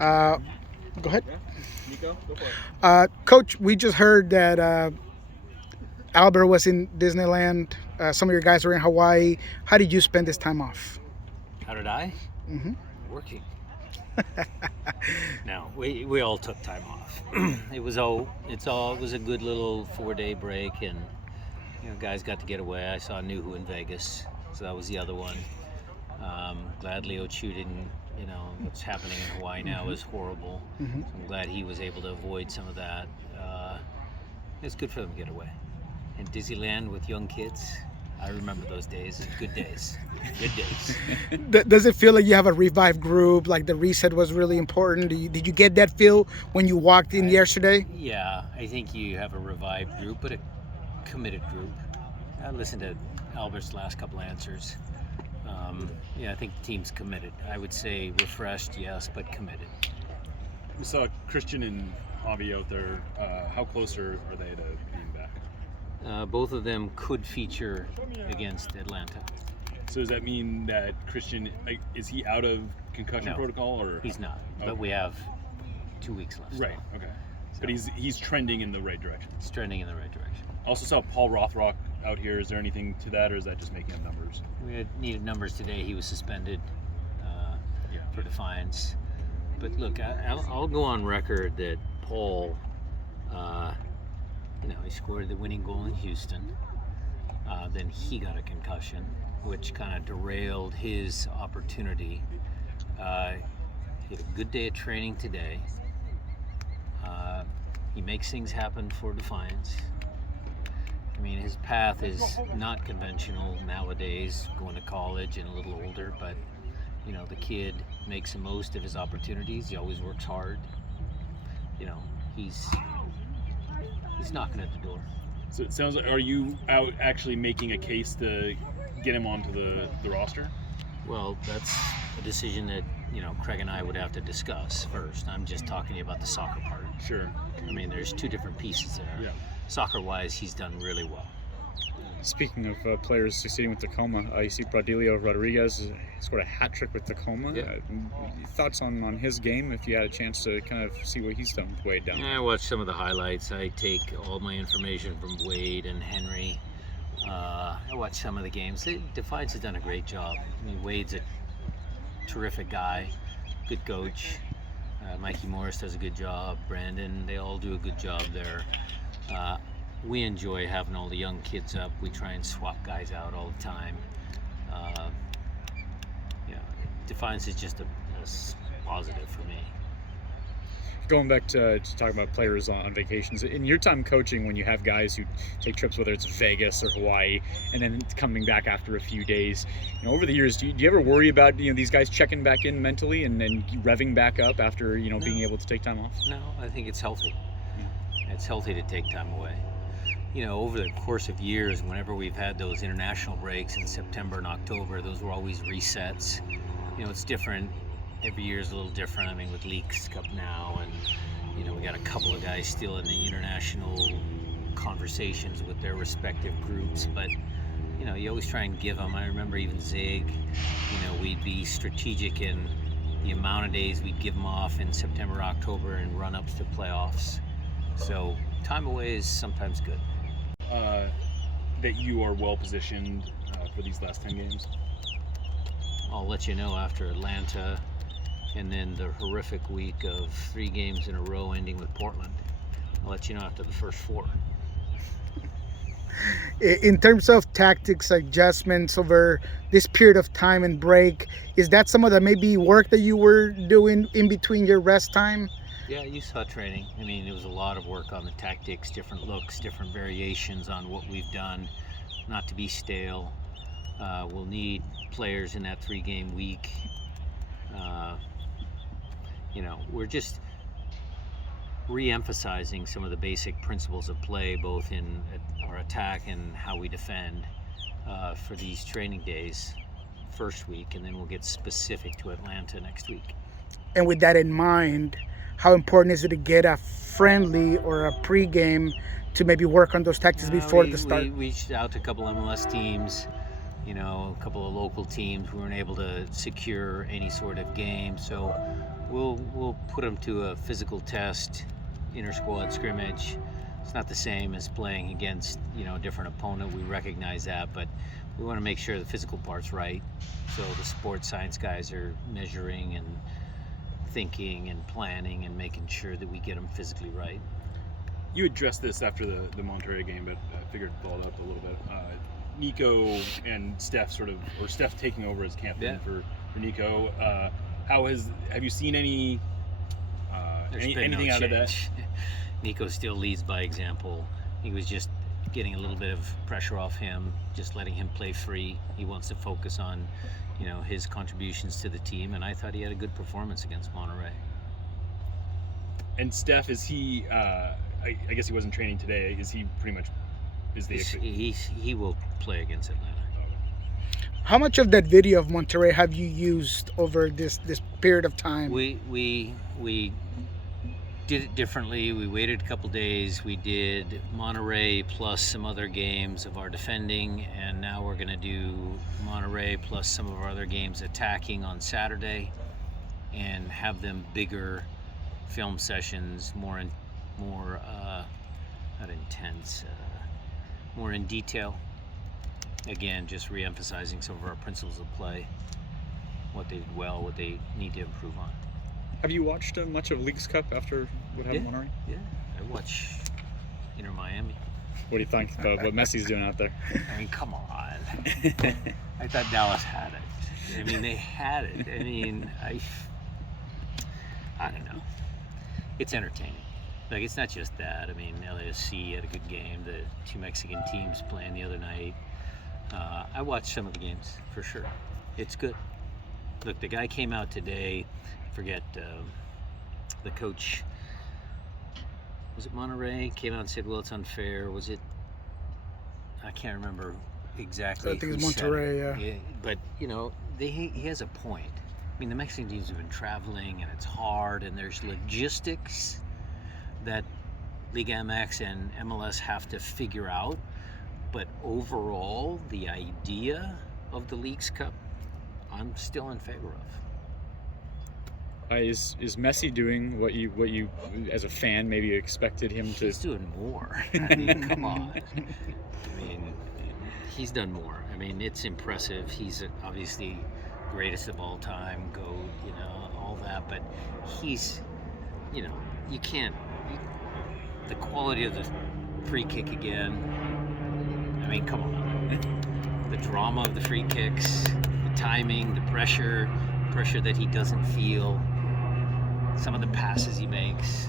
Uh, Go ahead. Yeah, Nico, go for it. Coach, we just heard that Albert was in Disneyland. Some of your guys were in Hawaii. How did you spend this time off? How did I? Hmm. Working. No, we all took time off. It was a good little 4-day break, and guys got to get away. I saw Nuhu in Vegas, so that was the other one. Glad Leo Chu didn't. What's happening in Hawaii now is horrible. Hmm. So I'm glad he was able to avoid some of that. It's good for them to get away. And Disneyland with young kids, I remember those days. Good days. Good days. Does it feel like you have a revived group? Like the reset was really important? Did you get that feel when you walked in yesterday? Yeah, I think you have a revived group, but a committed group. I listened to Albert's last couple answers. I think the team's committed. I would say refreshed, yes, but committed. We saw Cristian and Javi out there. How close are they to being back? Both of them could feature against Atlanta. So does that mean that Cristian, is he out of concussion No, protocol, or he's not. Okay. But we have 2 weeks left. Right. Okay. So But he's trending in the right direction. it's trending in the right direction. Also saw Paul Rothrock out here. Is there anything to that, or is that just making up numbers? We had needed numbers today. He was suspended Yeah. for defiance. But look, I'll go on record that Paul, he scored the winning goal in Houston. Then he got a concussion, which kind of derailed his opportunity. He had a good day of training today. He makes things happen for Defiance. I mean, his path is not conventional nowadays, going to college and a little older, but the kid makes the most of his opportunities. He always works hard. He's knocking at the door. So it sounds like, are you out actually making a case to get him onto the roster? Well, that's a decision that Craig and I would have to discuss first. I'm just talking to you about the soccer part. Sure. I mean, there's two different pieces there. Yeah. Soccer-wise, he's done really well. Speaking of players succeeding with Tacoma, you see Bradilio Rodriguez scored a hat trick with Tacoma. Yeah. Thoughts on his game, if you had a chance to kind of see what he's done with Wade down there? I watched some of the highlights. I take all my information from Wade and Henry. I watched some of the games. Defiance has done a great job. I mean, Wade's a terrific guy, good coach. Mikey Morris does a good job. Brandon, they all do a good job there. We enjoy having all the young kids up. We try and swap guys out all the time. Defiance is just a positive for me. Going back to talking about players on vacations, in your time coaching, when you have guys who take trips, whether it's Vegas or Hawaii, and then coming back after a few days, over the years, do you ever worry about these guys checking back in mentally and then revving back up after being able to take time off? No, I think it's healthy. It's healthy to take time away. Over the course of years, whenever we've had those international breaks in September and October, those were always resets. It's different. Every year is a little different. I mean, with Leagues Cup now, and we got a couple of guys still in the international conversations with their respective groups, but you always try and give them. I remember even Zig, we'd be strategic in the amount of days we'd give them off in September, October, and run-ups to playoffs. So time away is sometimes good. That you are well positioned for these last 10 games? I'll let you know after Atlanta, and then the horrific week of 3 games in a row ending with Portland. I'll let you know after the first 4. In terms of tactics adjustments over this period of time and break, is that some of the maybe work that you were doing in between your rest time? Yeah, you saw training. I mean, it was a lot of work on the tactics, different looks, different variations on what we've done, not to be stale. We'll need players in that 3-game week. We're just re-emphasizing some of the basic principles of play, both in our attack and how we defend for these training days first week, and then we'll get specific to Atlanta next week. And with that in mind, how important is it to get a friendly or a pre-game to maybe work on those tactics before the start? We reached out to a couple MLS teams, a couple of local teams. We weren't able to secure any sort of game, so We'll put him to a physical test, inter-squad scrimmage. It's not the same as playing against a different opponent. We recognize that, but we want to make sure the physical part's right. So the sports science guys are measuring and thinking and planning and making sure that we get them physically right. You addressed this after the Monterrey game, but I figured to follow it up a little bit. Nico and Steph Steph taking over as captain for Nico. Have you seen anything out of that? Nico still leads by example. He was just getting a little bit of pressure off him, just letting him play free. He wants to focus on, his contributions to the team, and I thought he had a good performance against Monterrey. And Steph, is he? I guess he wasn't training today. Is he pretty much? He will play against Atlanta. How much of that video of Monterrey have you used over this period of time? We did it differently. We waited a couple days. We did Monterrey plus some other games of our defending, and now we're going to do Monterrey plus some of our other games attacking on Saturday, and have them bigger film sessions, more not intense, more in detail. Again, just re-emphasizing some of our principles of play, what they did well, what they need to improve on. Have you watched much of Leagues Cup after what happened in Monterrey? Yeah, I watch Inter Miami. What do you think about what Messi's doing out there? I mean, come on. I thought Dallas had it. I mean, they had it. I mean, I don't know. It's entertaining. Like, it's not just that. I mean, LAFC had a good game. The two Mexican teams playing the other night. I watched some of the games, for sure. It's good. Look, the guy came out today, forget the coach, was it Monterrey? Came out and said, well, it's unfair. Was it, I can't remember exactly. I think it's Monterrey, yeah. But, he has a point. I mean, the Mexican teams have been traveling, and it's hard, and there's logistics that Liga MX and MLS have to figure out. But overall, the idea of the Leagues Cup, I'm still in favor of. Is Messi doing what you as a fan maybe expected him to? He's doing more. I mean, come on. I mean, he's done more. I mean, it's impressive. He's obviously greatest of all time, GOAT, all that. But he's, you can't. The quality of the free kick again. I mean, come on. The drama of the free kicks, the timing, the pressure that he doesn't feel, some of the passes he makes.